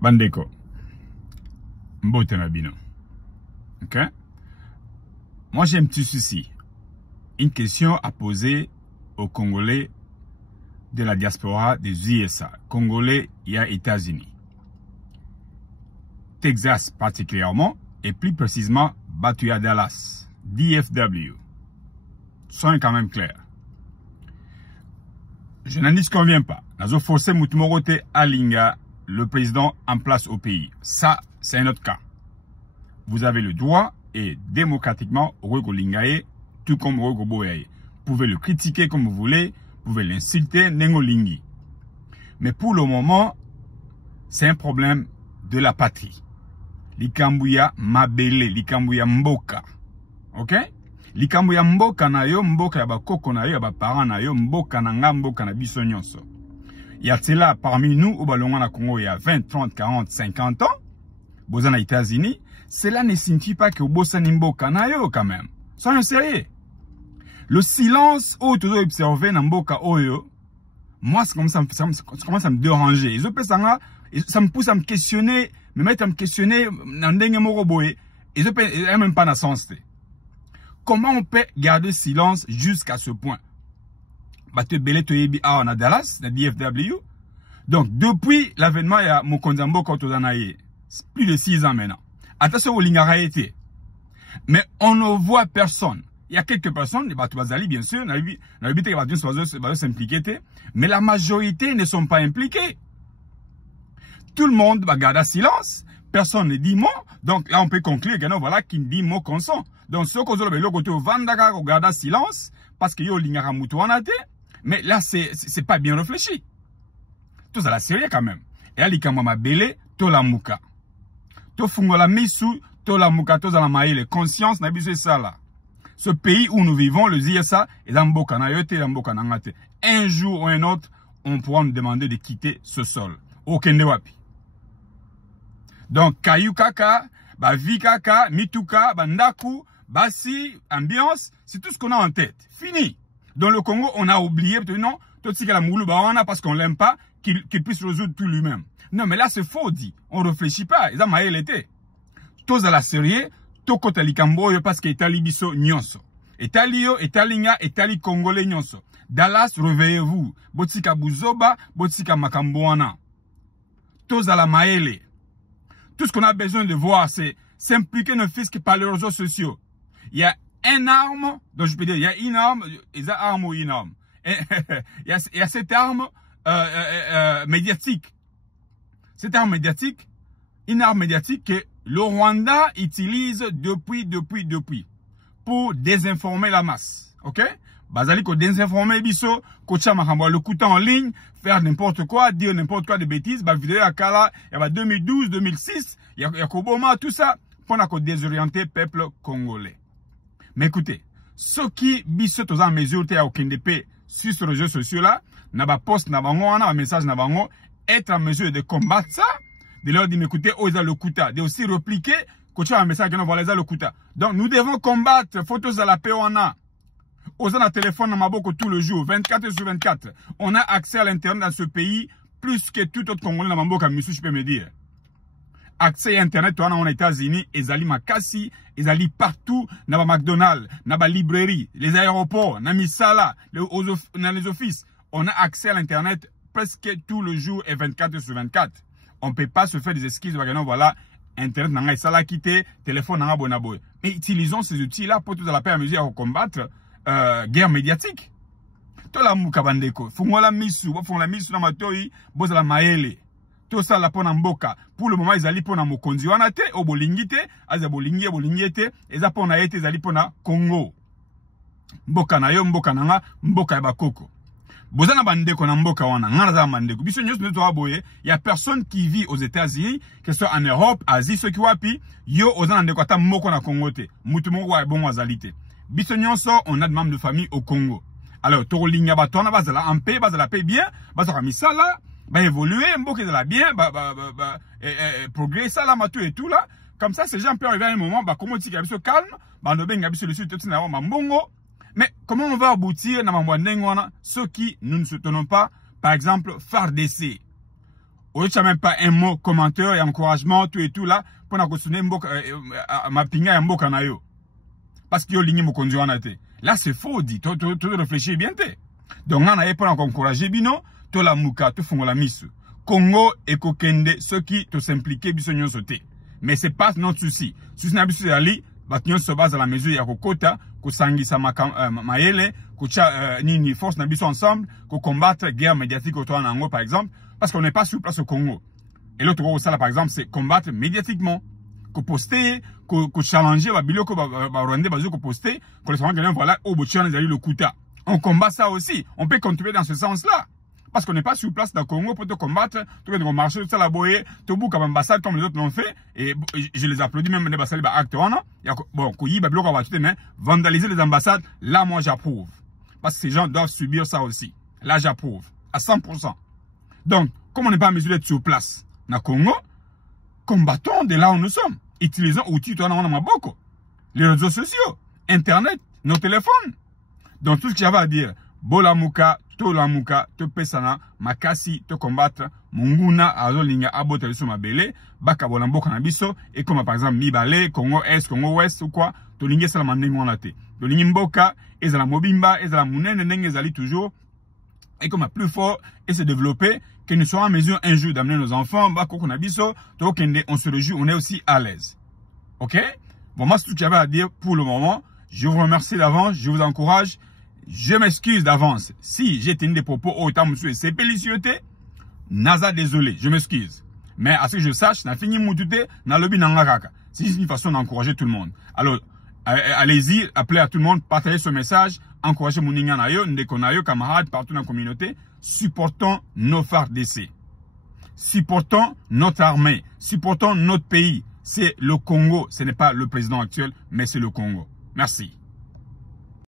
Bandeko. Mbote Mabino. Ok? Moi, j'ai un petit souci. Une question à poser aux Congolais de la diaspora des USA. Congolais et États-Unis. Texas particulièrement, et plus précisément, Batuya Dallas. DFW. Soyons quand même clairs. Je n'en disconviens pas. Nous avons forcé Moutoumorote Alinga, le président en place au pays. Ça, c'est un autre cas. Vous avez le droit et démocratiquement, Rogolingaye, tout comme Rogoboyaye. Vous pouvez le critiquer comme vous voulez, vous pouvez l'insulter, Nengolingi. Mais pour le moment, c'est un problème de la patrie. Likambuya Mabele, Likambuya Mboka. Ok? Likambuya Mboka na yo, Mboka ya bakoko na yo, ya baparents na yo, Mboka na nga, Mboka na biso nyonso. Y a-t-il là parmi nous, au Balonga na Congo, il y a 20, 30, 40, 50 ans, Bozana États-Unis, cela ne signifie pas que Bosa Mboka na yo quand même. Soyons sérieux. Le silence, où tu dois observer na Mboka Oyo, moi, ça commence à me déranger. Ça me pousse à me questionner, me mettre à me questionner, et ça même pas dans sens. Comment on peut garder silence jusqu'à ce point? On a Dallas, la DFW. Donc, depuis l'avènement, il y a Mokonzambo Kotozanaye. Plus de 6 ans maintenant. Attention au Lingaraïté. Mais on ne voit personne. Il y a quelques personnes, les Batouazali, bien sûr, mais la majorité ne sont pas impliqués. Tout le monde va garder silence. Personne ne dit mot. Donc là, on peut conclure que non, voilà, qui ne dit mot consent. Donc, ce qu'on a le côté Vandaka, on garde silence, parce que yo Lingara Moutouanate, mais là, c'est pas bien réfléchi. Tout ça, la série quand même. Et là, l'Ikamama Bele, to la Mouka. To Fungola Misu, to la Mouka, to la Maïle. Conscience, n'a pas ça là. Ce pays où nous vivons, le ZSA, est dans Mboka Nayote, dans Mboka Nangate. Un jour ou un autre, on pourra nous demander de quitter ce sol. Okende wapi. Donc, Kayu Kaka, Vi Kaka, Mituka, Bandaku, Bassi, ambiance, c'est tout ce qu'on a en tête. Fini. Dans le Congo, on a oublié, non, tout ce qu'il a moulu, parce qu'on l'aime pas, qu'il puisse résoudre tout lui-même. Non, mais là, c'est faux, dit. On réfléchit pas. Ils ont maillé l'été. Tous à la série, Toko Talikamboyo, parce que Itali Biso Nyonso. Italio, Italinga, Itali Congolais Nyonso. Dallas, réveillez-vous. Botsika Buzoba, Botsika Makamboana. Tous à la maïle. Tout ce qu'on a besoin de voir, c'est s'impliquer nos fils par les réseaux sociaux. Il y a une arme, donc je peux dire, il y a une arme, il y a arme ou une arme. Il y a cette arme médiatique. Cette arme médiatique, une arme médiatique que le Rwanda utilise depuis, pour désinformer la masse. Ok? Bazali ko désinformer biso, kocha makamba le couteau en ligne, faire n'importe quoi, dire n'importe quoi de bêtises, vidéo à Kala, il y a 2012, 2006, il y a Koboma, tout ça, pour désorienter le peuple congolais. Mais écoutez, ceux qui biso tous en mesure à aucun DP sur ces réseaux sociaux là, n'a pas post, n'a pas un message, n'a pas être en mesure de combattre ça, de leur dire, écoutez, oh, ils ont le couteau, de aussi repliquer, coacher un message que nous voilà, ils ont le couteau. Donc, nous devons combattre, photos à la paix, on a. On a un téléphone dans ma bouche tout le jour, 24 sur 24. On a accès à l'internet dans ce pays, plus que tout autre Congolais dans ma bouche, monsieur, je peux me dire. Accès à internet, on a aux États-Unis, ils allaient Makassi, ils allaient partout, dans McDonald's, dans la librairie, les aéroports, dans Misala, dans les offices. On a accès à l'internet presque tout le jour et 24 sur 24. On ne peut pas se faire des excuses, voilà, internet n'a pas quitté, téléphone n'a pas bon. Mais utilisons ces outils-là pour tout à la paix à mesure à combattre guerre médiatique. Tout la moukabandeko, fungola misu, la misu na matoi, boza la maele. Tout ça la pona mboka. Pour le moment, ils allaient pona mokonzi wanate, au bolingite, aza bolingite, et za pona ete, ils allaient pona Congo. Mboka na yo, mboka na nga, mboka ya bakoko. Bozana bandeko na mboka wana, ngana bandeko. Biso nyos neto aboye, il y a personne qui vit aux États-Unis, que ce soit en Europe, Asie, ceux qui wapi, yo ozana ndeko ata moko na Congo te. Mutu moko wa bon wazalite. Biso nyonso, on a des membres de famille au Congo. Alors, toro linya batona, bazala en paix, bazala paix bien, bazala misala, ba évoluer, mboka zala bien, progresser la matu et tout là. Comme ça, ces gens peuvent arriver à un moment, comment tu as calme, no benga biso le sud, tout na mbongo. Mais comment on va aboutir dans ceux qui nous ne soutenons pas, par exemple, FARDC, au lieu même pas un mot, commentaire et encouragement, tout et tout là, pour na kosune ma pinga ya mboka na yo. Parce que yo ligné mo konzi wana te. Là c'est faux dit, tu réfléchis bien te. Donc on a pour encourager bino, to la muka, to fongola misu. Congo et kokende ceux qui te s'impliquer biso nyonso te. Mais c'est pas notre souci. Souci na biso ali, bat nyonso base à la mesure ya kokota, ko sangisa maele, ko nini force na biso ensemble, ko combattre guerre médiatique autour nango par exemple, parce qu'on n'est pas sur place au Congo. Et l'autre gros ça là par exemple, c'est combattre médiatiquement, ko poster, ko challenger ba biloko ba rwandais bazo ko poster, ko les gens voilà au bochana zali le kuta. On combat ça aussi, on peut contribuer dans ce sens-là. Parce qu'on n'est pas sur place dans le Congo pour te combattre, tu veux marcher, tout ça la boyer, tu bouges comme ambassade comme les autres l'ont fait, et je les applaudis même les ambassades, acte bon, vandaliser les ambassades, là moi j'approuve. Parce que ces gens doivent subir ça aussi. Là j'approuve, à 100%. Donc, comme on n'est pas en mesure d'être sur place dans le Congo, combattons de là où nous sommes. Utilisons outils, les réseaux sociaux, Internet, nos téléphones. Donc tout ce que j'avais à dire, Bolamuka, Tolamuka, te pesana, makasi, te combattre, munguna, azolinga, abotaliso mabele, baka bolambo kanabiso, et comme par exemple Mibale, Congo Est, Congo Ouest ou quoi, tolingue salamandeng wanate. Tolingi mboka, ezala mobimba, ezala munene, nenge ezali toujours, et comme plus fort, et se développer, que nous soyons en mesure un jour d'amener nos enfants, bako konabiso, tokende, on se réjouit, on est aussi à l'aise. Ok? Bon, moi, c'est tout ce que j'avais à dire pour le moment. Je vous remercie d'avance, je vous encourage. Je m'excuse d'avance si j'ai tenu des propos autant monsieur c'est pélicioté. Naza désolé, je m'excuse. Mais à ce que je sache, n'a fini moutouté, n'a lobby n'angaraka. C'est une façon d'encourager tout le monde. Alors, allez-y, appelez à tout le monde, partagez ce message, encouragez mon Ninganayo, Ndekonayo, camarades, partout dans la communauté. Supportons nos FARDC. Supportons notre armée. Supportons notre pays. C'est le Congo. Ce n'est pas le président actuel, mais c'est le Congo. Merci.